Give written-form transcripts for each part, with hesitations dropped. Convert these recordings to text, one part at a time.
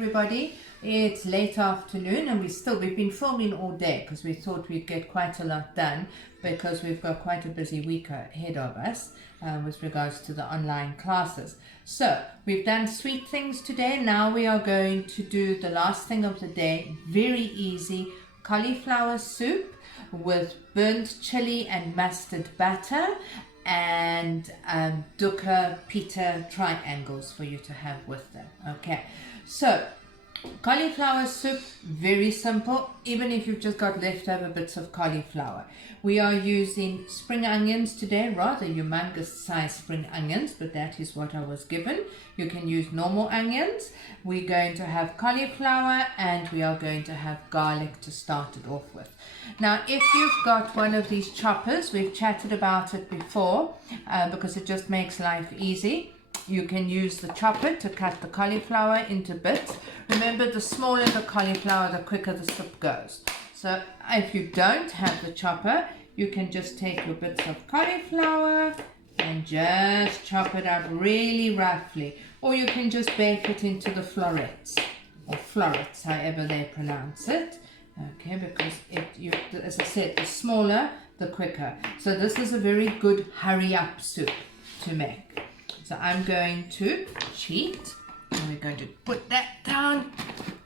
everybody. It's late afternoon and we've been filming all day because we thought we'd get quite a lot done because we've got quite a busy week ahead of us with regards to the online classes. So we've done sweet things today. Now we are going to do the last thing of the day. Very easy cauliflower soup with burnt chili and mustard batter and dukkha pita triangles for you to have with them. Okay, so cauliflower soup, very simple, even if you've just got leftover bits of cauliflower. We are using spring onions today, rather humongous size spring onions, but that is what I was given. You can use normal onions. We're going to have cauliflower and we are going to have garlic to start it off with. Now, if you've got one of these choppers, we've chatted about it before because it just makes life easy. You can use the chopper to cut the cauliflower into bits. Remember, the smaller the cauliflower, the quicker the soup goes. So if you don't have the chopper, you can just take your bits of cauliflower and just chop it up really roughly. Or you can just bake it into the florets, or florets, however they pronounce it. Okay, because as I said, the smaller, the quicker. So this is a very good hurry-up soup to make. So I'm going to cheat, and we're going to put that down.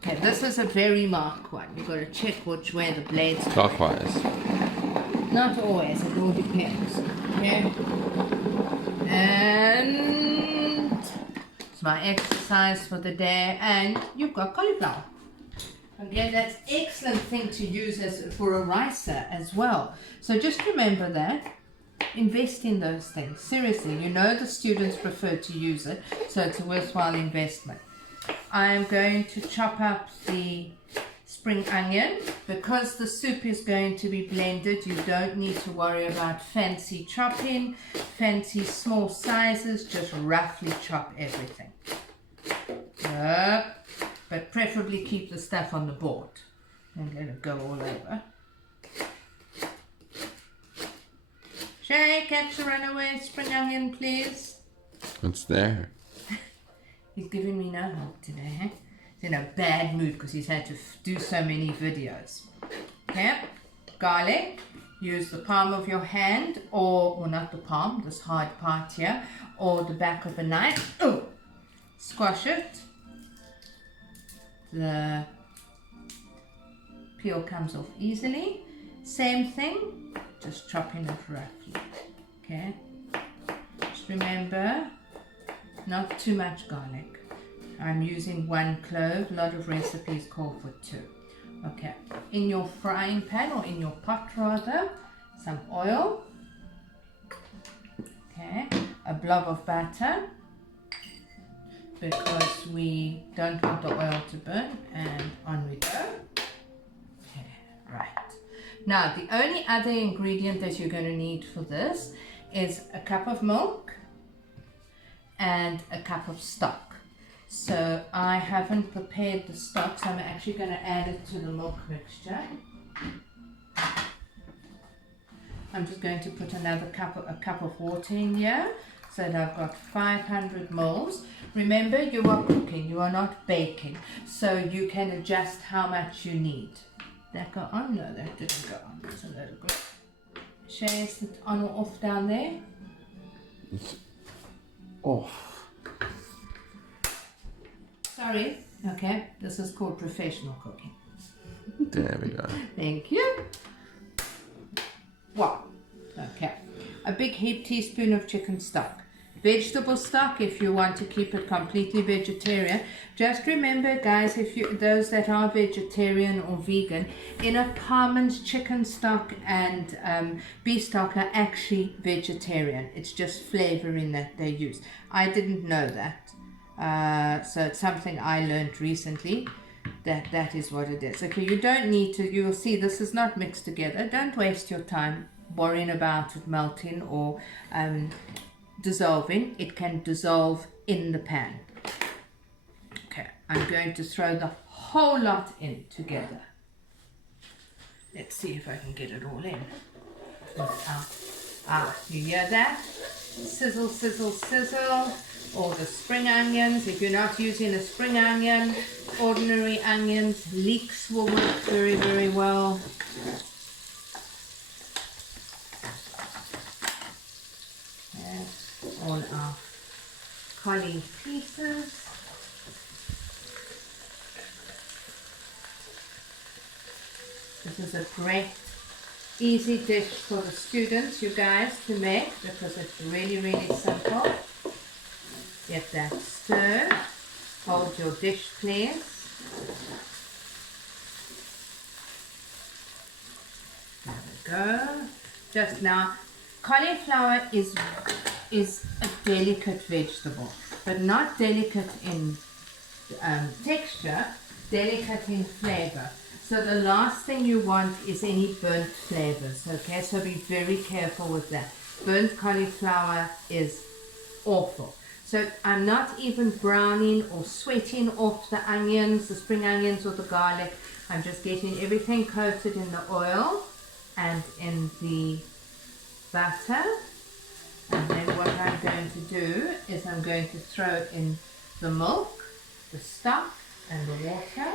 Okay, this is a very marked one. You've got to check which way the blades are. Clockwise. Not always, it all depends. Okay, and it's my exercise for the day, and you've got cauliflower. Okay, that's an excellent thing to use for a ricer as well. So just remember that. Invest in those things. Seriously, you know the students prefer to use it, so it's a worthwhile investment. I'm going to chop up the spring onion. Because the soup is going to be blended, you don't need to worry about fancy chopping, fancy small sizes, just roughly chop everything. But preferably keep the stuff on the board and let it go all over. Shay, catch the runaway spring onion, please. It's there. He's giving me no help today. Eh? He's in a bad mood because he's had to do so many videos. Okay, garlic. Use the palm of your hand, or not the palm, this hard part here, or the back of a knife. Oh, squash it. The peel comes off easily. Same thing, just chopping it roughly. Okay, just remember, not too much garlic. I'm using 1 clove. A lot of recipes call for 2. Okay, in your frying pan, or in your pot rather, some oil. Okay, a blob of butter, because we don't want the oil to burn, and on we go. Okay, right. Now, the only other ingredient that you're going to need for this is a cup of milk and a cup of stock. So I haven't prepared the stock, so I'm actually going to add it to the milk mixture. I'm just going to put a cup of water in here, so that I've got 500 mils. Remember, you are cooking, you are not baking, so you can adjust how much you need. That go on? No, that didn't go on. That's a load of good. Shay, is it on or off down there? It's off. Sorry. Okay, this is called professional cooking. There we go. Thank you. Wow. Okay. A big heaped teaspoon of chicken stock. Vegetable stock if you want to keep it completely vegetarian. Just remember, guys, those that are vegetarian or vegan, in a Parman's chicken stock and beef stock are actually vegetarian. It's just flavoring that they use. I didn't know that. So it's something I learned recently, that is what it is. Okay, you don't need to, you'll see this is not mixed together. Don't waste your time worrying about it melting or dissolving. It can dissolve in the pan. Okay, I'm going to throw the whole lot in together. Let's see if I can get it all in. You hear that? Sizzle, sizzle, sizzle. Or the spring onions. If you're not using a spring onion, ordinary onions. Leeks will work very, very well. And all our Coli pieces. This is a great, easy dish for the students, you guys, to make because it's really, really simple. Get that stirred. Hold your dish, please. There we go. Just now, cauliflower is a delicate vegetable, but not delicate in texture, delicate in flavor. So the last thing you want is any burnt flavors, okay? So be very careful with that. Burnt cauliflower is awful. So I'm not even browning or sweating off the onions, the spring onions or the garlic. I'm just getting everything coated in the oil and in the butter. And then what I'm going to do is I'm going to throw in the milk, the stock and the water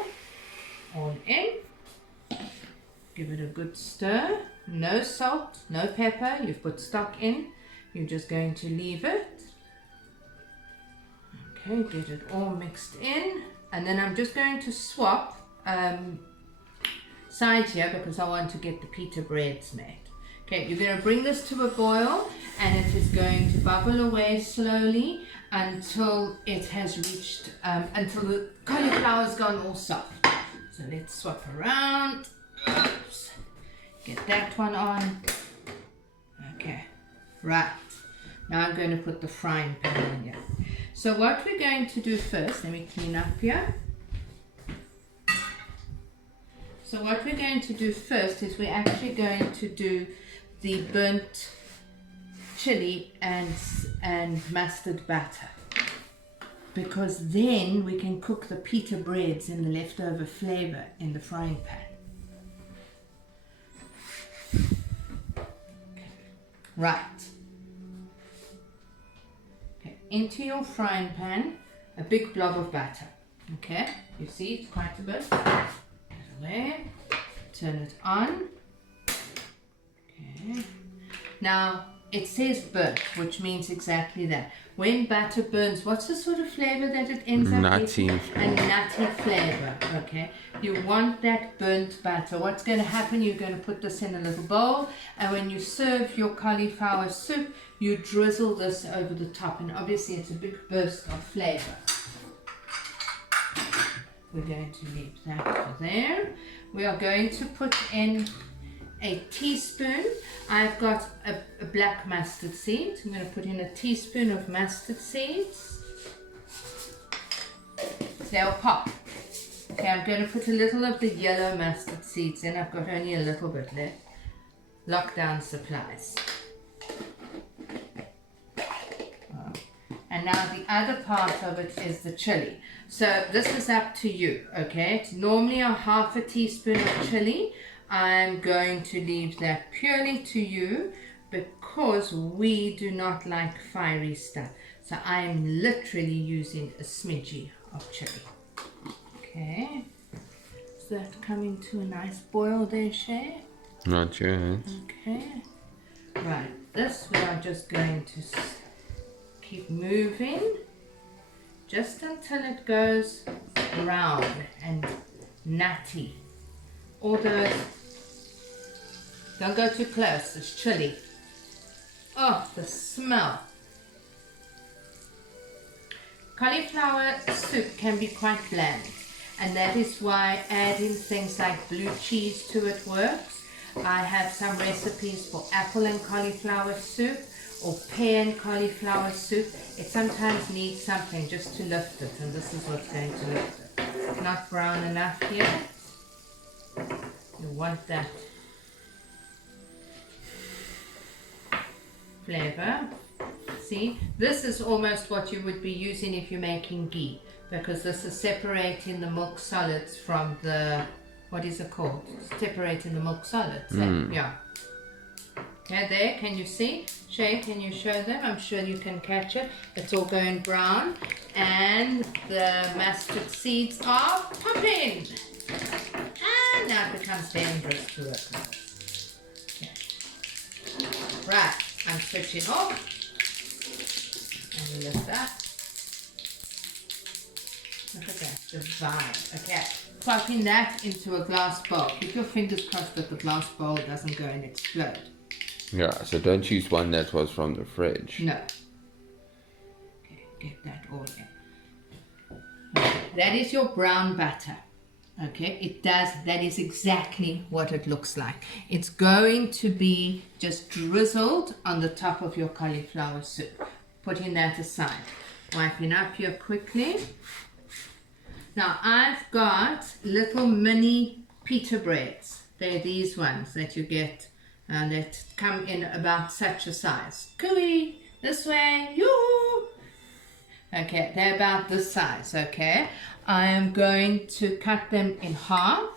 all in. Give it a good stir. No salt, no pepper. You've put stock in. You're just going to leave it. Okay, get it all mixed in. And then I'm just going to swap sides here because I want to get the pita breads made. Okay, you're going to bring this to a boil and it is going to bubble away slowly until it has reached, until the cauliflower's gone all soft. So let's swap around. Oops. Get that one on. Okay, right. Now I'm going to put the frying pan on here. So what we're going to do first, let me clean up here. So what we're going to do first is we're actually going to do the burnt chili and mustard batter, because then we can cook the pita breads in the leftover flavor in the frying pan. Okay. Right. Okay. Into your frying pan, a big blob of butter. Okay, you see it's quite a bit. Put it away. Turn it on. Okay. Now it says burnt, which means exactly that. When butter burns, what's the sort of flavor that it ends up Nutty. with? A nutty flavor, okay? You want that burnt butter. What's going to happen, you're going to put this in a little bowl, and when you serve your cauliflower soup, you drizzle this over the top, and obviously it's a big burst of flavor. We're going to leave that for there. We are going to put in a teaspoon. I've got a black mustard seed. I'm going to put in a teaspoon of mustard seeds. They'll pop. Okay, I'm going to put a little of the yellow mustard seeds in. I've got only a little bit left. Lockdown supplies. And now the other part of it is the chili. So this is up to you, okay? It's normally a half a teaspoon of chili. I'm going to leave that purely to you because we do not like fiery stuff. So I'm literally using a smidgy of chili. Okay. Is that coming to a nice boil there, Shay? Not yet. Okay. Right. This we are just going to keep moving just until it goes brown and nutty. Although, don't go too close, it's chili. Oh, the smell. Cauliflower soup can be quite bland, and that is why adding things like blue cheese to it works. I have some recipes for apple and cauliflower soup or pear and cauliflower soup. It sometimes needs something just to lift it, and this is what's going to lift it. Not brown enough yet. You want that flavor. See, this is almost what you would be using if you're making ghee, because this is separating the milk solids from the, what is it called? Separating the milk solids. Yeah. Okay, there, can you see? Shay, can you show them? I'm sure you can catch it. It's all going brown. And the mustard seeds are popping. And now it becomes dangerous to work with. Okay. Right, I'm switching off. And lift that. Look at that, divine. Okay, popping that into a glass bowl. Keep your fingers crossed that the glass bowl doesn't go and explode. Yeah, so don't use one that was from the fridge. No. Okay, get that all in. Okay, that is your brown butter. Okay, that is exactly what it looks like. It's going to be just drizzled on the top of your cauliflower soup. Putting that aside. Wiping up here quickly. Now I've got little mini pita breads. They're these ones that you get that come in about such a size. Cooey, this way, yoo! Okay, they're about this size, okay? I am going to cut them in half.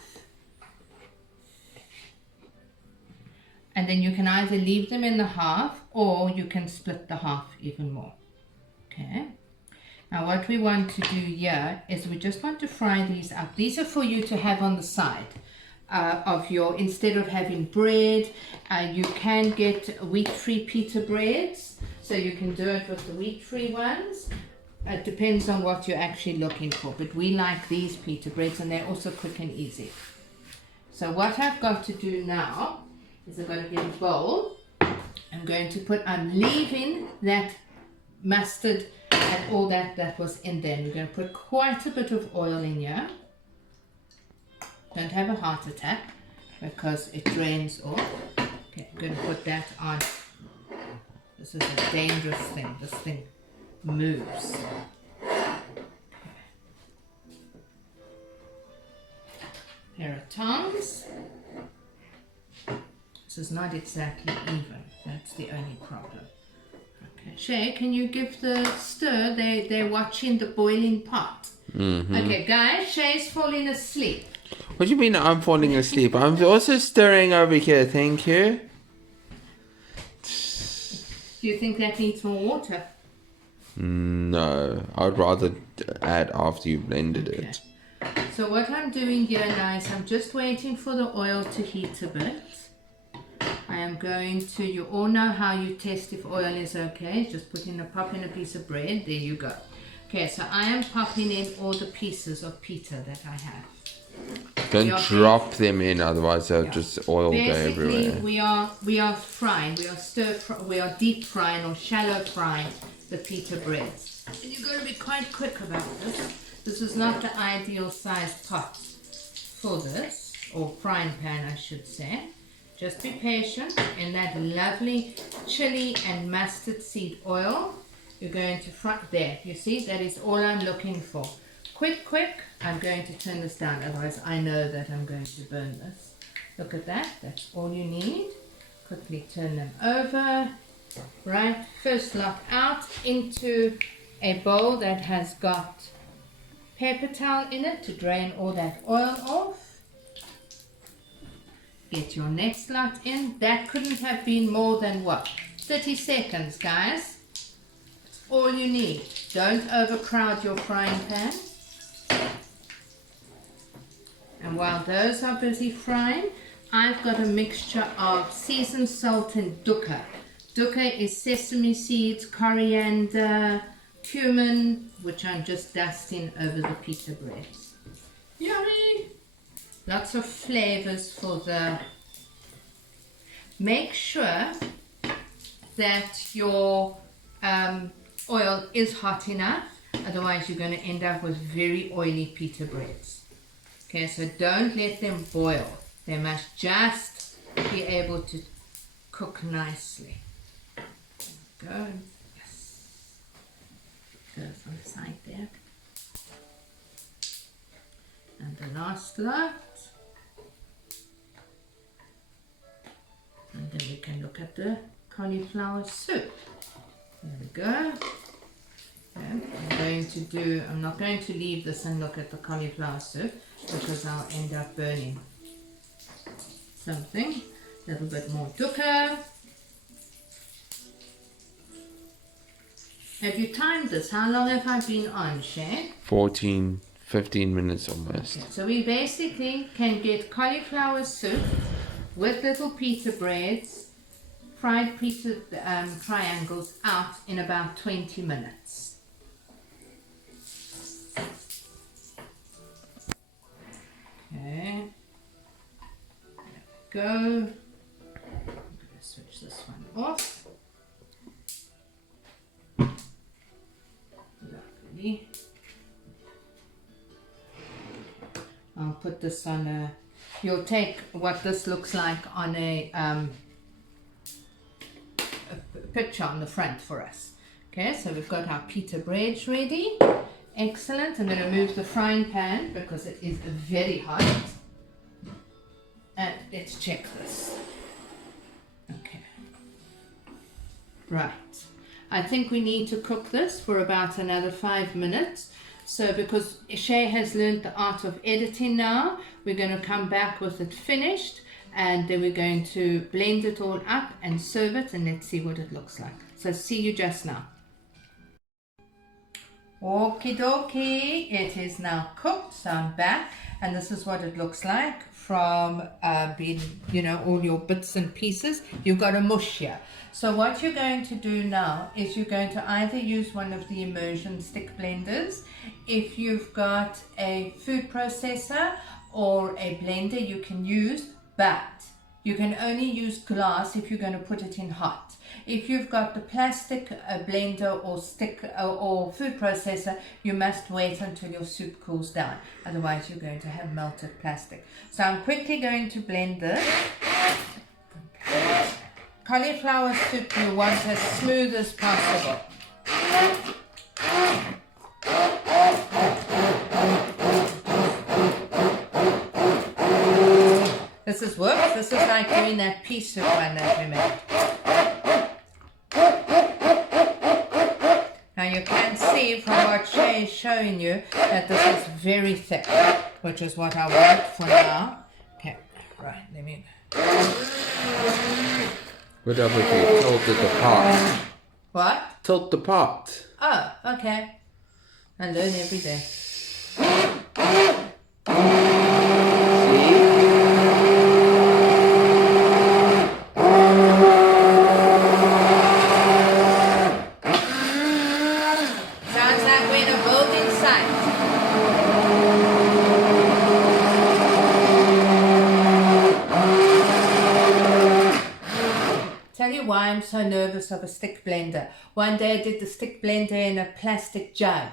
And then you can either leave them in the half or you can split the half even more. Okay. Now what we want to do here is we just want to fry these up. These are for you to have on the side. Of your, instead of having bread, you can get wheat-free pita breads, so you can do it with the wheat-free ones. It depends on what you're actually looking for, but we like these pita breads and they're also quick and easy. So what I've got to do now is I've got to get a bowl. I'm leaving that mustard and all that was in there. We're going to put quite a bit of oil in here. Don't have a heart attack because it drains off. Okay, I'm going to put that on. This is a dangerous thing. This thing moves. Okay. Pair of tongs. This is not exactly even. That's the only problem. Okay, Shay, can you give the stir? They're watching the boiling pot. Mm-hmm. Okay, guys, Shay's falling asleep. What do you mean I'm falling asleep? I'm also stirring over here, thank you. Do you think that needs more water? No, I'd rather add after you blended it. So what I'm doing here now is I'm just waiting for the oil to heat a bit. I am going to, you all know how you test if oil is okay. Just pop in a piece of bread. There you go. Okay, so I am popping in all the pieces of pita that I have. Don't drop them in, otherwise they'll just oil go everywhere. We are frying, we are deep frying or shallow frying the pita breads. And you've got to be quite quick about this. This is not the ideal size pot for this, or frying pan I should say. Just be patient. In that lovely chili and mustard seed oil, you're going to fry. There, you see, that is all I'm looking for. Quick, I'm going to turn this down, otherwise I know that I'm going to burn this. Look at that, that's all you need. Quickly turn them over. Right, first lot out into a bowl that has got paper towel in it to drain all that oil off. Get your next lot in. That couldn't have been more than what? 30 seconds, guys. That's all you need. Don't overcrowd your frying pan. And while those are busy frying, I've got a mixture of seasoned salt and dukkha. Dukkha is sesame seeds, coriander, cumin, which I'm just dusting over the pita breads. Yummy! Lots of flavors for the... Make sure that your oil is hot enough, otherwise you're going to end up with very oily pita breads. Okay, so don't let them boil. They must just be able to cook nicely. Go. Yes. Goes on the side there. And the last lot. And then we can look at the cauliflower soup. There we go. Okay, I'm not going to leave this and look at the cauliflower soup because I'll end up burning something. A little bit more dukkha. Have you timed this? How long have I been on, Shay? 15 minutes almost. Okay, so we basically can get cauliflower soup with little pita breads, fried pita triangles out in about 20 minutes. Okay, there we go. I'm going to switch this one off. Lovely. I'll put this on a, you'll take what this looks like on a picture on the front for us. Okay, so we've got our pita breads ready. Excellent. I'm going to move the frying pan because it is very hot. And let's check this. Okay. Right. I think we need to cook this for about another 5 minutes. So because Shay has learned the art of editing now, we're going to come back with it finished, and then we're going to blend it all up and serve it, and let's see what it looks like. So see you just now. Okie dokie, it is now cooked, so I'm back, and this is what it looks like from being, you know, all your bits and pieces. You've got a mush here. So what you're going to do now is you're going to either use one of the immersion stick blenders. If you've got a food processor or a blender, you can use, but you can only use glass if you're going to put it in hot. If you've got the plastic blender or stick or food processor, you must wait until your soup cools down. Otherwise, you're going to have melted plastic. So I'm quickly going to blend this. Cauliflower soup you want as smooth as possible. This is work. This is like doing that pea soup one that we made. Now you can see from what Shay is showing you that this is very thick, which is what I want for now. Okay, right, let me... What up if you tilted the pot? What? Tilt the pot. Oh, okay. I learn every day. Sounds like we're in a building site. Tell you why I'm so nervous of a stick blender. One day I did the stick blender in a plastic jug,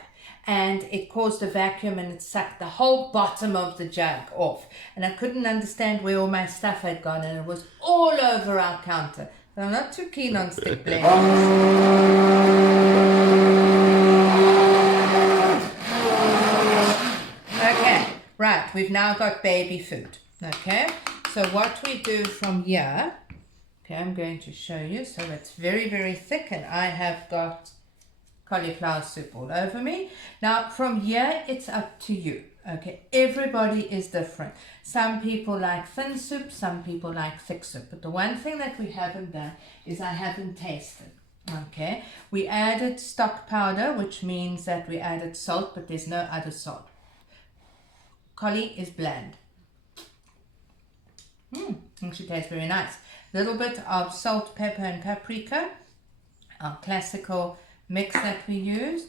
and it caused a vacuum and it sucked the whole bottom of the jug off, and I couldn't understand where all my stuff had gone, and it was all over our counter. So I'm not too keen on stick blenders. Okay, right, we've now got baby food. Okay, so what we do from here, okay, I'm going to show you. So it's very, very thick, and I have got cauliflower soup all over me. Now from here, it's up to you. Okay, everybody is different. Some people like thin soup, some people like thick soup. But the one thing that we haven't done is I haven't tasted. Okay, we added stock powder, which means that we added salt, but there's no other salt. Coli is bland. Actually tastes very nice. Little bit of salt, pepper and paprika, our classical mix that we use.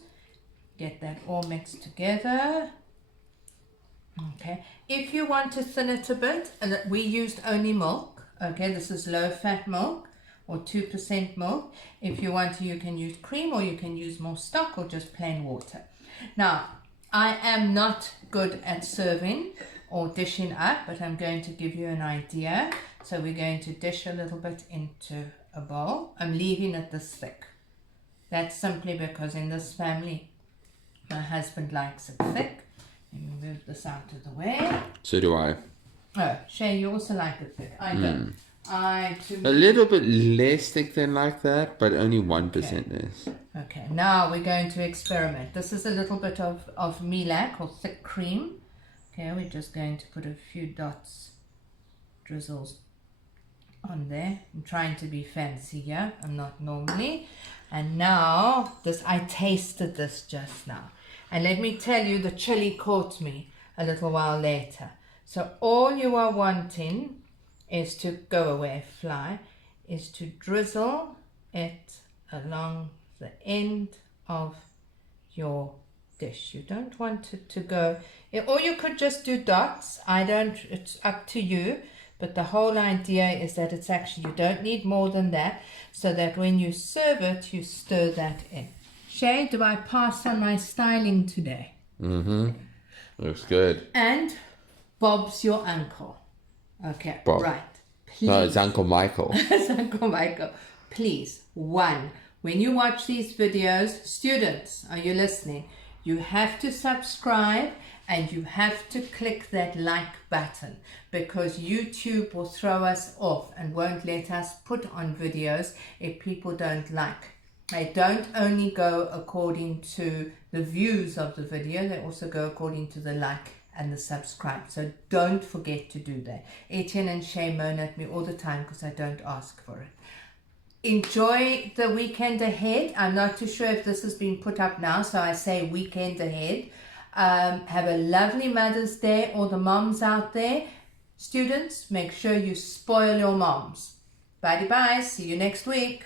Get that all mixed together. Okay, if you want to thin it a bit, and we used only milk. Okay, this is low fat milk or 2% milk. If you want to, you can use cream, or you can use more stock, or just plain water. Now, I am not good at serving or dishing up, but I'm going to give you an idea. So we're going to dish a little bit into a bowl. I'm leaving it this thick. That's simply because in this family, my husband likes it thick. Let me move this out of the way. So do I. Oh, Shay, you also like it thick. I don't. A little bit less thick than like that, but only 1% is. Okay, now we're going to experiment. This is a little bit of milac or thick cream. Okay, we're just going to put a few dots, drizzles on there. I'm trying to be fancy here. I'm not normally. And now, this, I tasted this just now. And let me tell you, the chili caught me a little while later. So all you are wanting is to go away, fly, is to drizzle it along the end of your dish. You don't want it to go, or you could just do dots. It's up to you. But the whole idea is that it's actually, you don't need more than that, so that when you serve it, you stir that in. Shay, do I pass on my styling today? Mm-hmm. Looks good. And Bob's your uncle. Okay, Bob. right. Please. No, it's Uncle Michael. It's Uncle Michael. Please, one, when you watch these videos, students, are you listening? You have to subscribe and you have to click that like button, because YouTube will throw us off and won't let us put on videos if people don't like. They don't only go according to the views of the video, they also go according to the like and the subscribe. So don't forget to do that. Etienne and Shay moan at me all the time because I don't ask for it. Enjoy the weekend ahead. I'm not too sure if this has been put up now, so I say weekend ahead. Have a lovely Mother's Day, all the moms out there. Students, make sure you spoil your moms. Bye bye. See you next week.